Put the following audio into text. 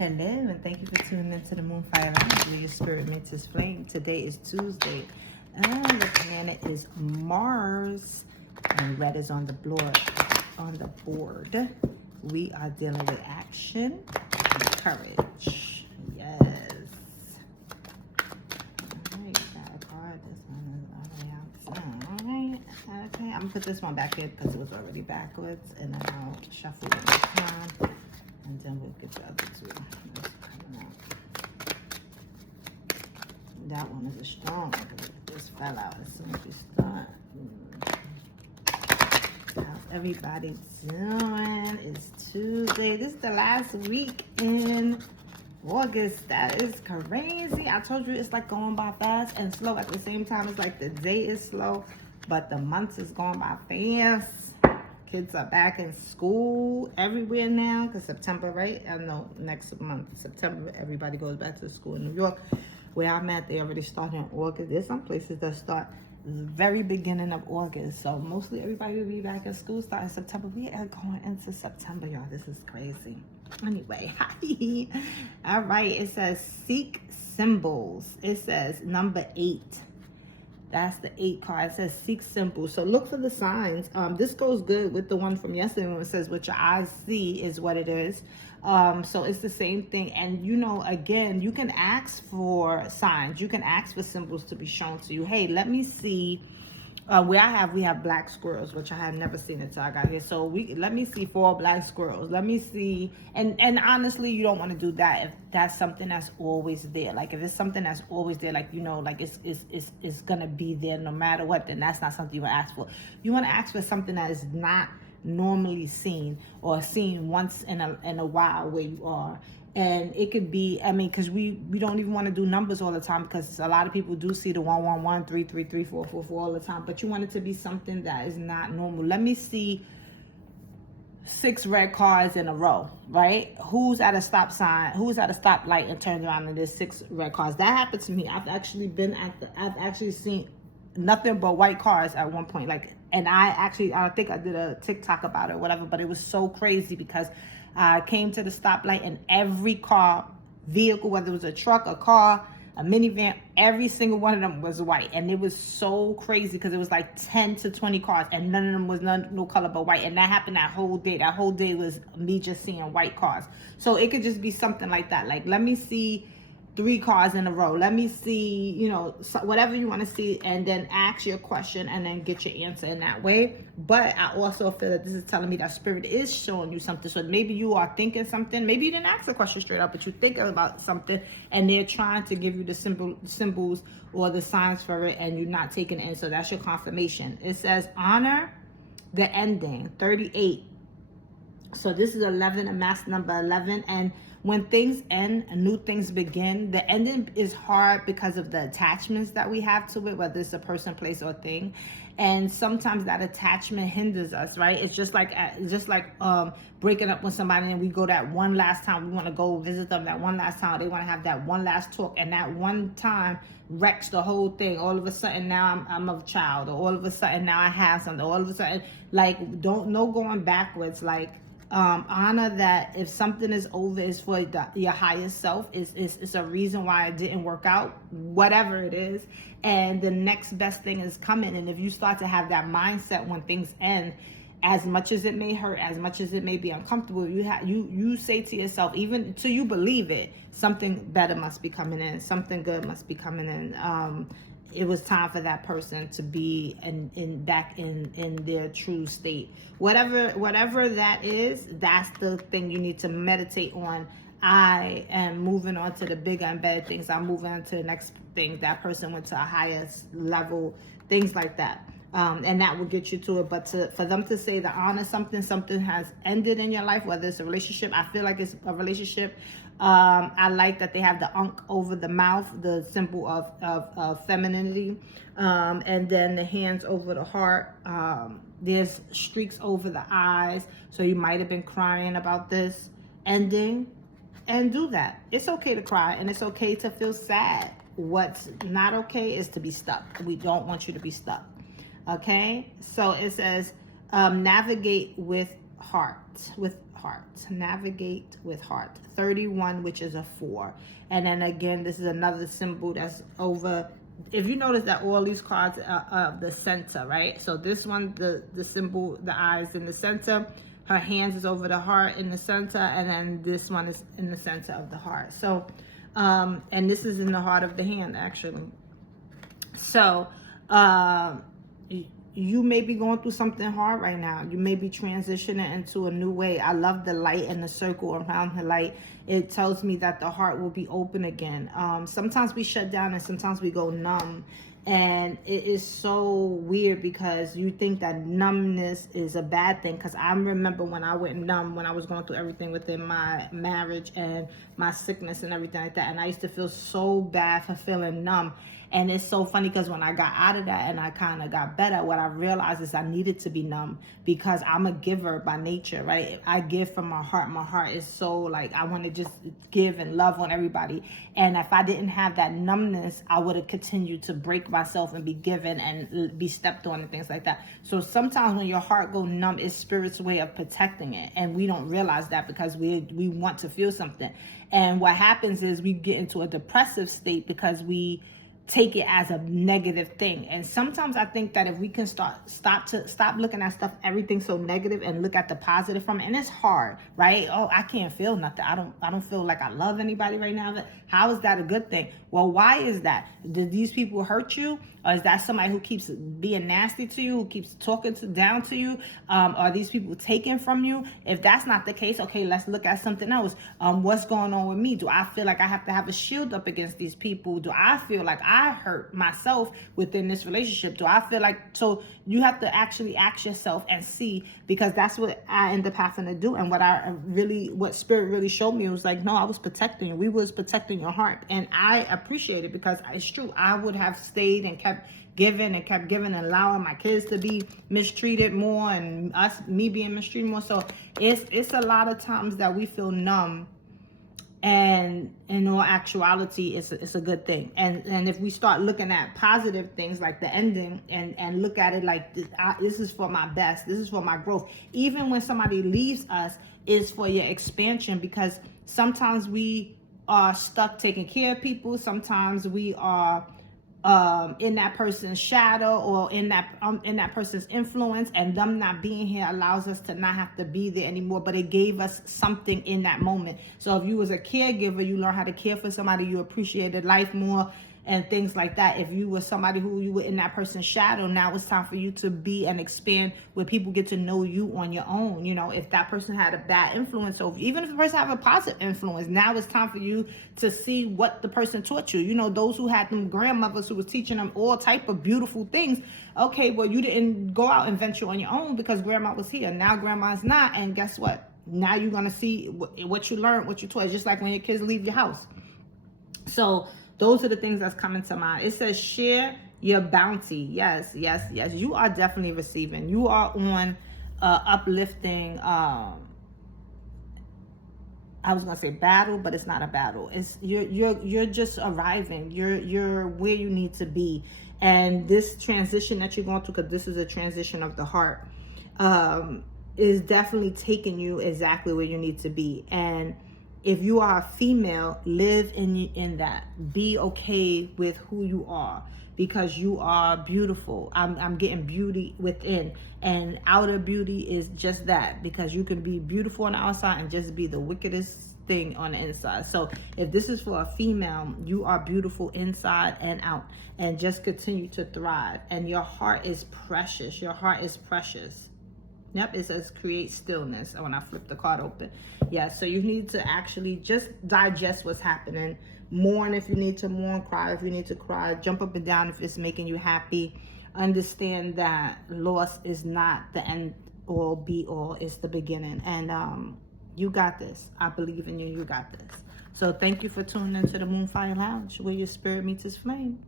Hello, and thank you for tuning into the Moonfire Lounge, where your spirit meets its flame. Today is Tuesday, and the planet is Mars, and red is on the board. We are dealing with action and courage. Yes. All right, got a card. This one is all the way outside. Okay, I'm gonna put this one back in because it was already backwards, and then I'll shuffle it this time. And then we'll get the other two. That's coming out. That one is a strong one because it just fell out as soon as you start. How's everybody doing? It's Tuesday. This is the last week in August. That is crazy. I told you it's like going by fast and slow at the same time. It's like the day is slow, but the month is going by fast. Kids are back in school everywhere now because September, right? I know next month, September, everybody goes back to school in New York. Where I'm at, they already start in August. There's some places that start the very beginning of August. So mostly everybody will be back in school starting September. We are going into September, y'all. This is crazy. Anyway, hi. All right, it says seek symbols. It says number 8. That's the 8 card. It says seek symbols. So look for the signs. This goes good with the one from yesterday when it says what your eyes see is what it is. So it's the same thing. And you know, again, you can ask for signs. You can ask for symbols to be shown to you. Hey, let me see. Where we have black squirrels, which I have never seen until I got here. So let me see 4 black squirrels. Let me see, and honestly, you don't want to do that if that's something that's always there. Like if it's something that's always there, like you know, like it's gonna be there no matter what. Then that's not something you want to ask for. You want to ask for something that is not normally seen or seen once in a while where you are. And it could be, I mean, because we don't even want to do numbers all the time because a lot of people do see the 111, 333, 444 all the time. But you want it to be something that is not normal. Let me see 6 red cars in a row, right? Who's at a stop sign? Who's at a stoplight and turned around and there's 6 red cars? That happened to me. I've actually seen nothing but white cars at one point. Like, and I think I did a TikTok about it or whatever, but it was so crazy because I came to the stoplight and every vehicle, whether it was a truck, a car, a minivan, every single one of them was white. And it was so crazy because it was like 10 to 20 cars and none of them was no color but white. And that happened that whole day. That whole day was me just seeing white cars. So it could just be something like that. Like, let me see 3 cars in a row. Let me see, you know, whatever you want to see, and then ask your question and then get your answer in that way. But I also feel that this is telling me that spirit is showing you something. So maybe you are thinking something. Maybe you didn't ask the question straight up, but you're thinking about something and they're trying to give you the symbols or the signs for it and you're not taking it in. So that's your confirmation. It says honor the ending, 38. So this is 11, a mass number 11. And when things end, new things begin. The ending is hard because of the attachments that we have to it, whether it's a person, place, or thing. And sometimes that attachment hinders us, right? It's just like breaking up with somebody and we go that one last time. We want to go visit them that one last time. They want to have that one last talk. And that one time wrecks the whole thing. All of a sudden now I'm a child. Or all of a sudden now I have something. All of a sudden, like, no going backwards. Like, honor that if something is over is for your highest self. It's a reason why it didn't work out, whatever it is, and the next best thing is coming. And if you start to have that mindset when things end, as much as it may hurt, as much as it may be uncomfortable, you say to yourself, even until you believe it, something better must be coming in, something good must be coming in. It was time for that person to be back in their true state. Whatever that is, that's the thing you need to meditate on. I am moving on to the bigger and better things. I'm moving on to the next thing. That person went to a higher level, things like that. And that will get you to it. But for them to say to honor something has ended in your life, whether it's a relationship, I feel like it's a relationship. I like that they have the Ankh over the mouth, the symbol of femininity, and then the hands over the heart. There's streaks over the eyes, so you might have been crying about this ending, and do that. It's okay to cry, and it's okay to feel sad. What's not okay is to be stuck. We don't want you to be stuck. Okay, so it says navigate with heart, navigate with heart. 31, which is a 4. And then again, this is another symbol that's over. If you notice that all these cards are the center, right? So this one, the symbol, the eyes in the center, her hands is over the heart in the center, and then this one is in the center of the heart. So, and this is in the heart of the hand, actually. So, you may be going through something hard right now. You may be transitioning into a new way. I love the light and the circle around the light. It tells me that the heart will be open again. Sometimes we shut down and sometimes we go numb. And it is so weird because you think that numbness is a bad thing. Because I remember when I went numb, when I was going through everything within my marriage and my sickness and everything like that. And I used to feel so bad for feeling numb. And it's so funny because when I got out of that and I kind of got better, what I realized is I needed to be numb because I'm a giver by nature, right? I give from my heart. My heart is so like, I want to just give and love on everybody. And if I didn't have that numbness, I would have continued to break myself and be given and be stepped on and things like that. So sometimes when your heart go numb, it's Spirit's way of protecting it. And we don't realize that because we want to feel something. And what happens is we get into a depressive state because we take it as a negative thing. And sometimes I think that if we can stop looking at stuff, everything so negative, and look at the positive from it. And it's hard, right? Oh, I can't feel nothing. I don't feel like I love anybody right now. How is that a good thing? Well, why is that? Did these people hurt you? Or is that somebody who keeps being nasty to you, who keeps talking down to you? Are these people taken from you? If that's not the case, okay, let's look at something else. What's going on with me? Do I feel like I have to have a shield up against these people? Do I feel like I hurt myself within this relationship? Do I feel like, so you have to actually ask yourself and see, because that's what I end up having to do. And what Spirit really showed me was like, no, I was protecting you. We was protecting your heart. And I appreciate it because it's true. I would have stayed and kept giving and allowing my kids to be mistreated more and me being mistreated more. So it's a lot of times that we feel numb, and in all actuality it's a good thing. And if we start looking at positive things like the ending and look at it like this is for my best, this is for my growth. Even when somebody leaves us, is for your expansion, because sometimes we are stuck taking care of people. Sometimes we are in that person's shadow or in that person's influence, and them not being here allows us to not have to be there anymore, but it gave us something in that moment. So if you was a caregiver, you learn how to care for somebody, you appreciated life more and things like that. If you were somebody who you were in that person's shadow, now it's time for you to be and expand where people get to know you on your own. You know, if that person had a bad influence over you, even if the person have a positive influence, now it's time for you to see what the person taught you. You know, those who had them grandmothers who was teaching them all type of beautiful things. Okay, well, you didn't go out and venture on your own because grandma was here. Now grandma's not, and guess what? Now you're going to see what you learned, what you taught. It's just like when your kids leave your house. So those are the things that's coming to mind. It says share your bounty. Yes, yes, yes. You are definitely receiving. You are on uplifting. I was gonna say battle, but it's not a battle. It's you're just arriving. You're where you need to be. And this transition that you're going through, because this is a transition of the heart, is definitely taking you exactly where you need to be. And if you are a female, live in that. Be okay with who you are, because you are beautiful. I'm getting beauty within, and outer beauty is just that, because you can be beautiful on the outside and just be the wickedest thing on the inside. So if this is for a female, you are beautiful inside and out, and just continue to thrive. And your heart is precious. Your heart is precious. Yep, it says create stillness when I flip the card open. Yeah, so you need to actually just digest what's happening. Mourn if you need to mourn, cry if you need to cry, jump up and down if it's making you happy. Understand that loss is not the end all be all, it's the beginning. And you got this. I believe in you, you got this. So thank you for tuning into the Moonfire Lounge, where your spirit meets its flame.